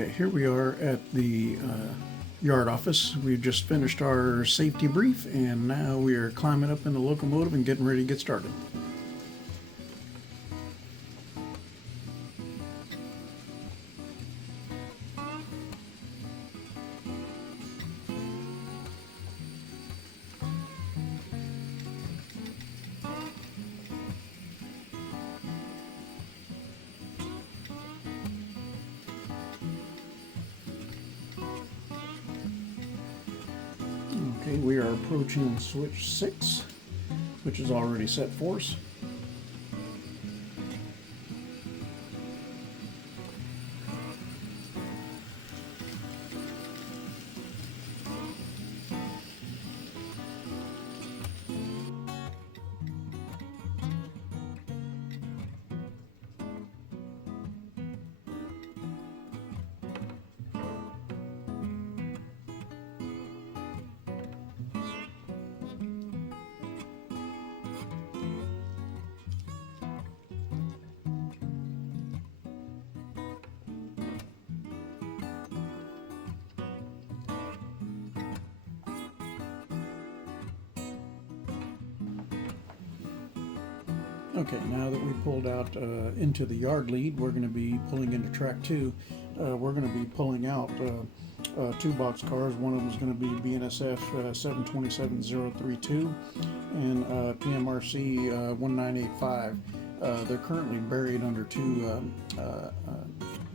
Okay, here we are at the yard office. We've just finished our safety brief, and now we are climbing up in the locomotive and getting ready to get started. Okay, we are approaching switch 6, which is already set for us. Okay, now that we pulled out into the yard lead, we're going to be pulling into track 2. We're going to be pulling out 2 box cars. One of them is going to be BNSF 727032 and PMRC 1985. They're currently buried under 2,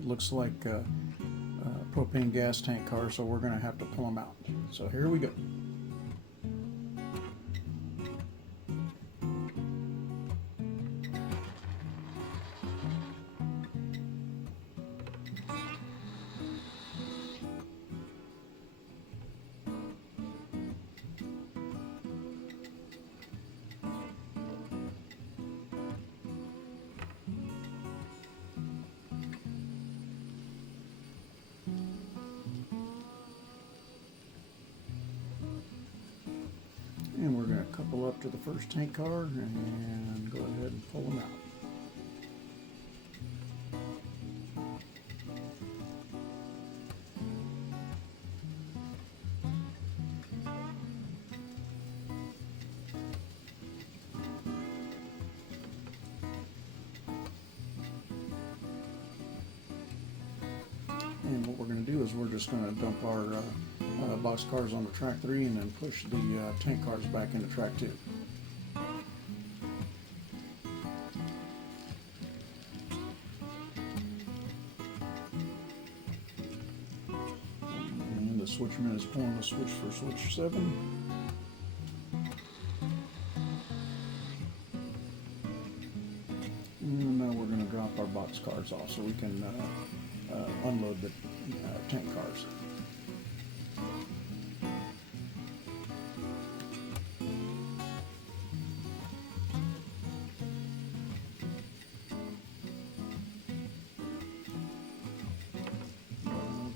looks like propane gas tank cars, so we're going to have to pull them out. So here we go. And we're going to couple up to the first tank car and go ahead and pull them out. And what we're going to do is we're just going to dump our box cars onto track 3 and then push the tank cars back into track 2. And the switchman is pulling the switch for switch 7. And now we're going to drop our box cars off so we can unload the tank cars.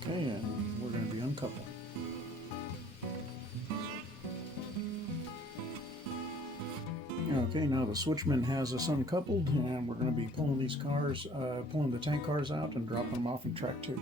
Okay, and we're going to be uncoupling. Okay, now the switchman has us uncoupled, and we're going to be pulling these cars, pulling the tank cars out and dropping them off in track 2.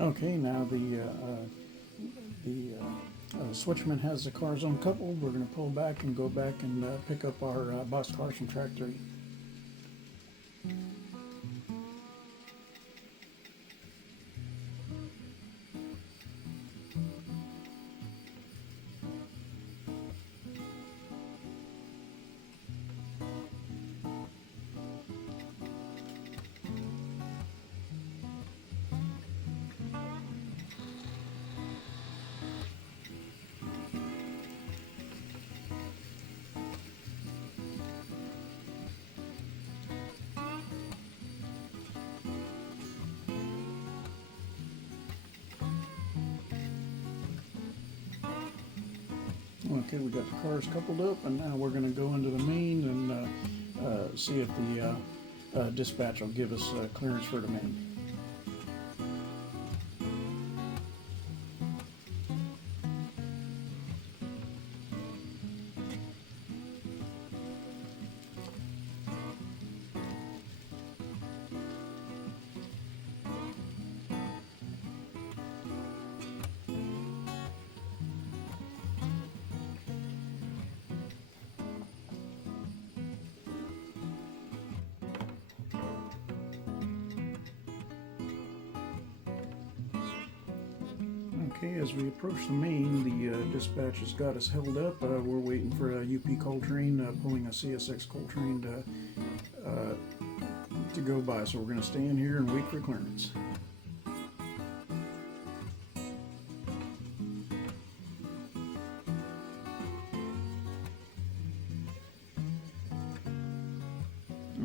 Okay, now the switchman has the cars uncoupled. We're going to pull back and go back and pick up our box cars from track 3. Okay, we got the cars coupled up, and now we're going to go into the main and see if the dispatch will give us clearance for the main. Okay, as we approach the main, the dispatch has got us held up. We're waiting for a UP coal train pulling a CSX coal train to go by. So we're going to stay in here and wait for clearance.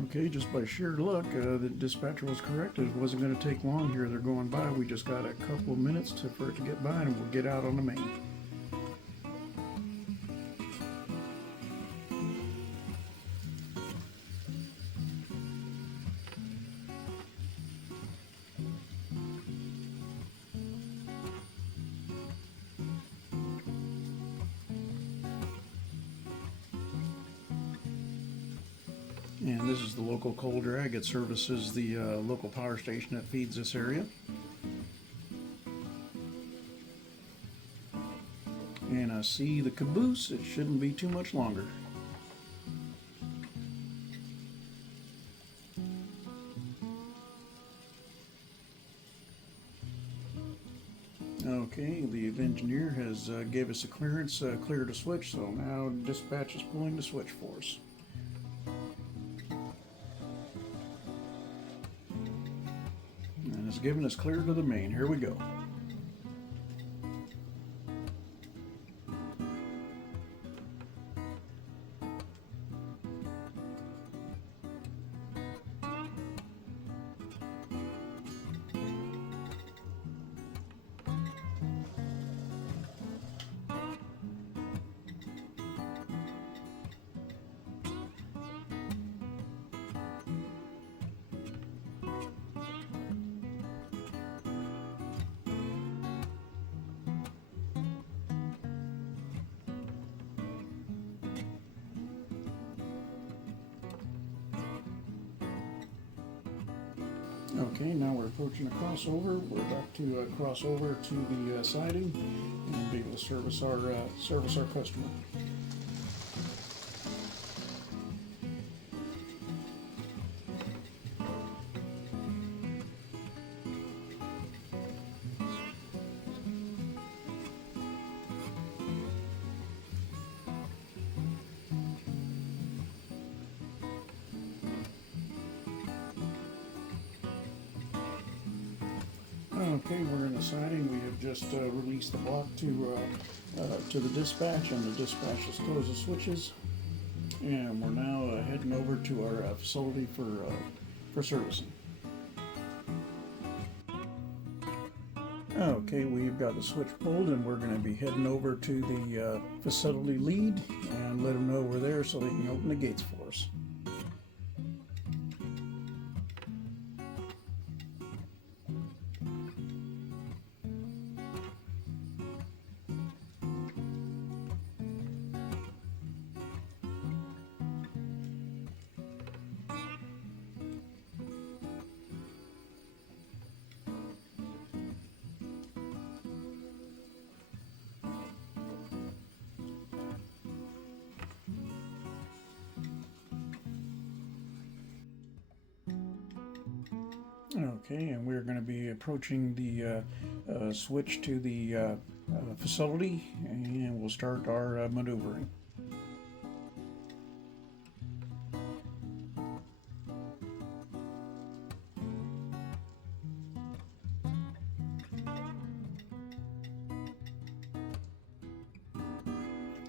Okay, just by sheer luck, the dispatcher was correct. It wasn't going to take long here. They're going by. We just got a couple of minutes for it to get by, and we'll get out on the main. And this is the local coal drag. It services the local power station that feeds this area. And I see the caboose. It shouldn't be too much longer. Okay, the engineer has gave us a clearance, clear to switch, so now dispatch is pulling the switch for us. And it's giving us clear to the main. Here we go. Okay, now we're approaching a crossover. We're about to cross over to the siding and be able to service our customer. Okay, we're in the siding. We have just released the block to the dispatch, and the dispatch has closed the switches. And we're now heading over to our facility for servicing. Okay, we've got the switch pulled, and we're going to be heading over to the facility lead and let them know we're there so they can open the gates for us. Okay, and we're going to be approaching the switch to the facility, and we'll start our maneuvering.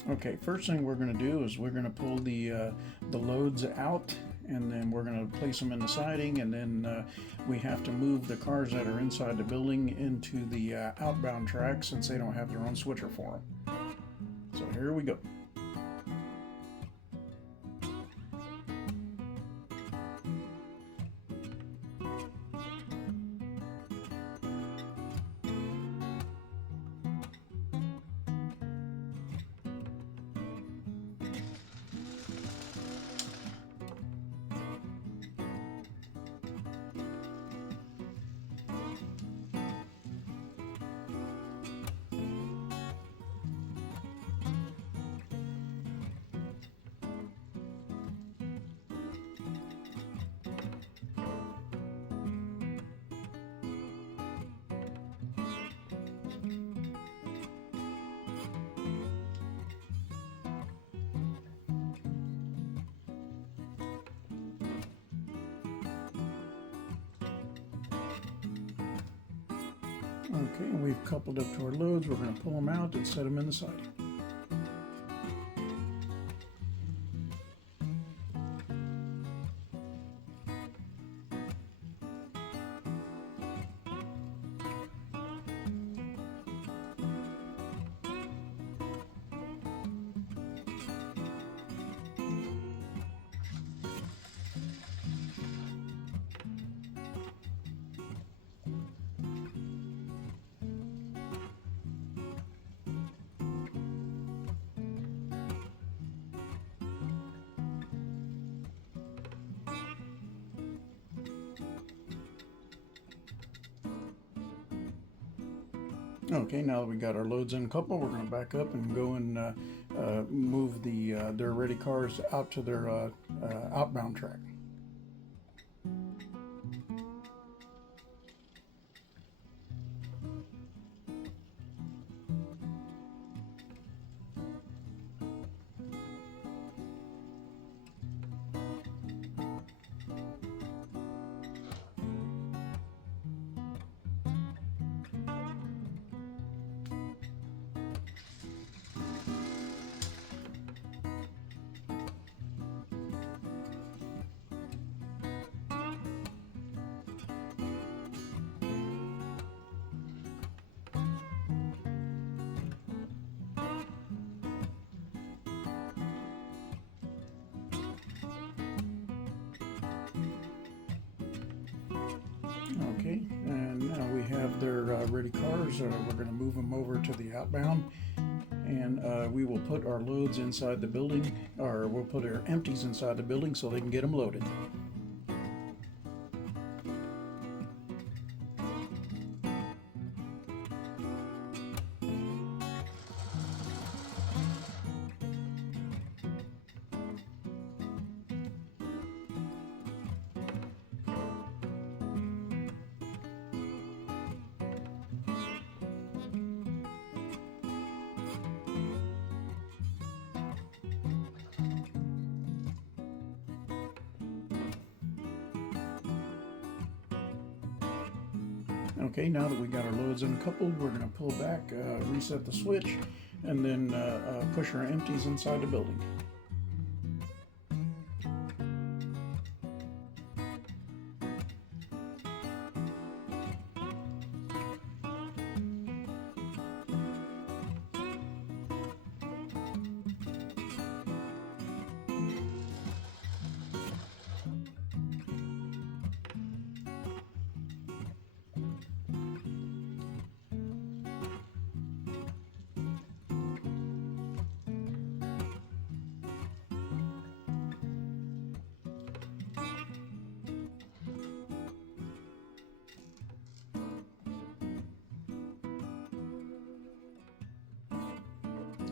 Okay, first thing we're going to do is we're going to pull the loads out, and then we're going to place them in the siding, and then we have to move the cars that are inside the building into the outbound track since they don't have their own switcher for them. So here we go. Okay, and we've coupled up to our loads. We're going to pull them out and set them in the siding. Okay, now that we got our loads in couple, we're going to back up and go and move their ready cars out to their outbound track. Okay, and now we have their ready cars. We're going to move them over to the outbound, and we will put our loads inside the building, or we'll put our empties inside the building so they can get them loaded. Okay, now that we got our loads uncoupled, we're going to pull back, reset the switch, and then push our empties inside the building.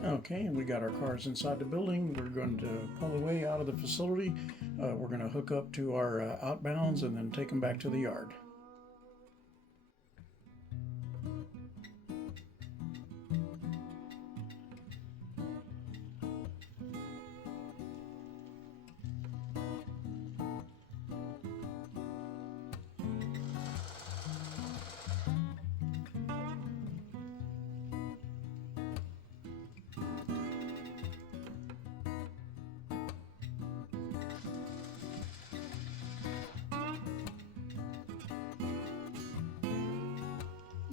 Okay, and we got our cars inside the building. We're going to pull away out of the facility. We're going to hook up to our outbounds and then take them back to the yard.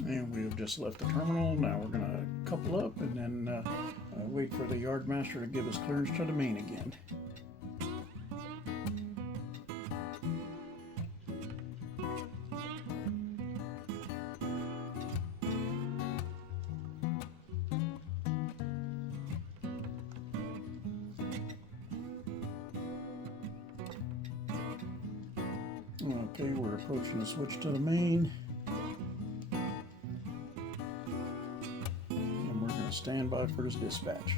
And we've just left the terminal. Now we're going to couple up, and then wait for the yard master to give us clearance to the main again. Okay, we're approaching the switch to the main. And we're going to stand by for this dispatch.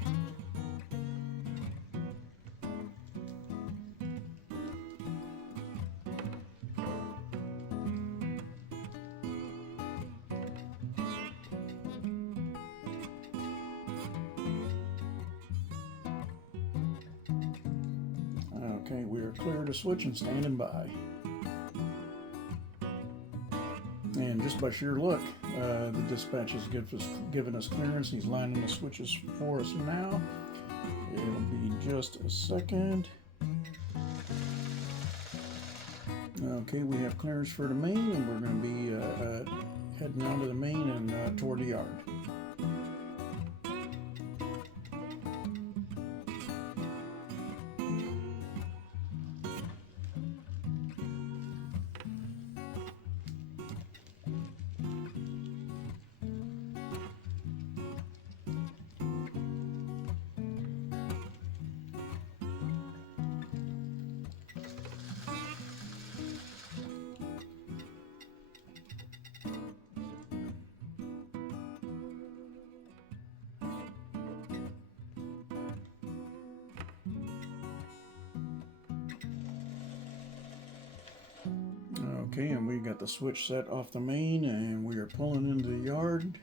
Okay, we are clear to switch and standing by. And just by sheer luck, the dispatch has given us clearance. He's lining the switches for us now. It'll be just a second. Okay, we have clearance for the main, and we're going to be heading on to the main and toward the yard. Okay, and we got the switch set off the main, and we are pulling into the yard.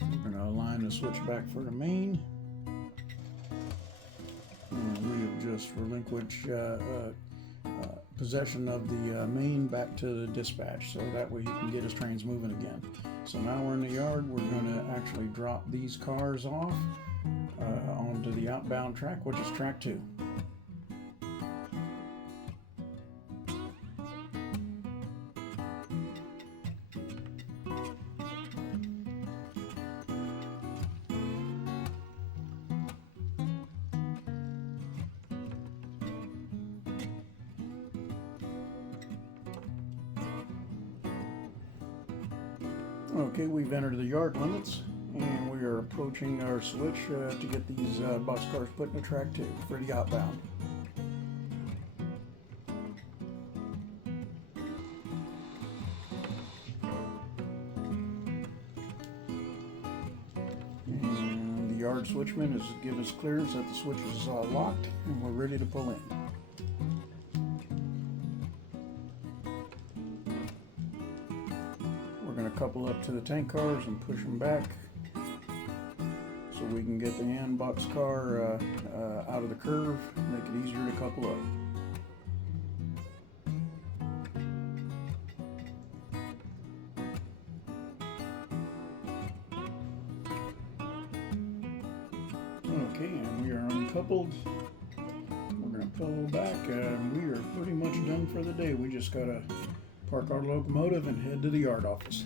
We're going to align the switch back for the main. And we have just relinquished possession of the main back to the dispatch, so that way he can get his trains moving again. So now we're in the yard. We're going to actually drop these cars off onto the outbound track, which is track 2. Okay, we've entered the yard limits, and we are approaching our switch to get these boxcars put in the track 2 for the outbound. And the yard switchman has given us clearance that the switch is locked, and we're ready to pull in. Couple up to the tank cars and push them back so we can get the hand box car out of the curve, make it easier to couple up. Okay, and we are uncoupled. We're going to pull back, and we are pretty much done for the day. We just got to park our locomotive and head to the yard office.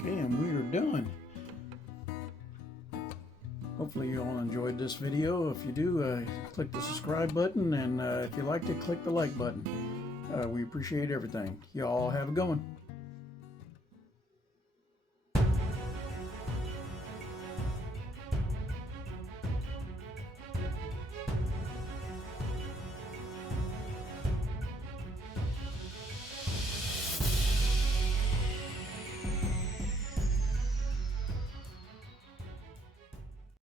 Okay, and we are done. Hopefully you all enjoyed this video. If you do, click the subscribe button, and if you liked it, click the like button. We appreciate everything. Y'all have a good one.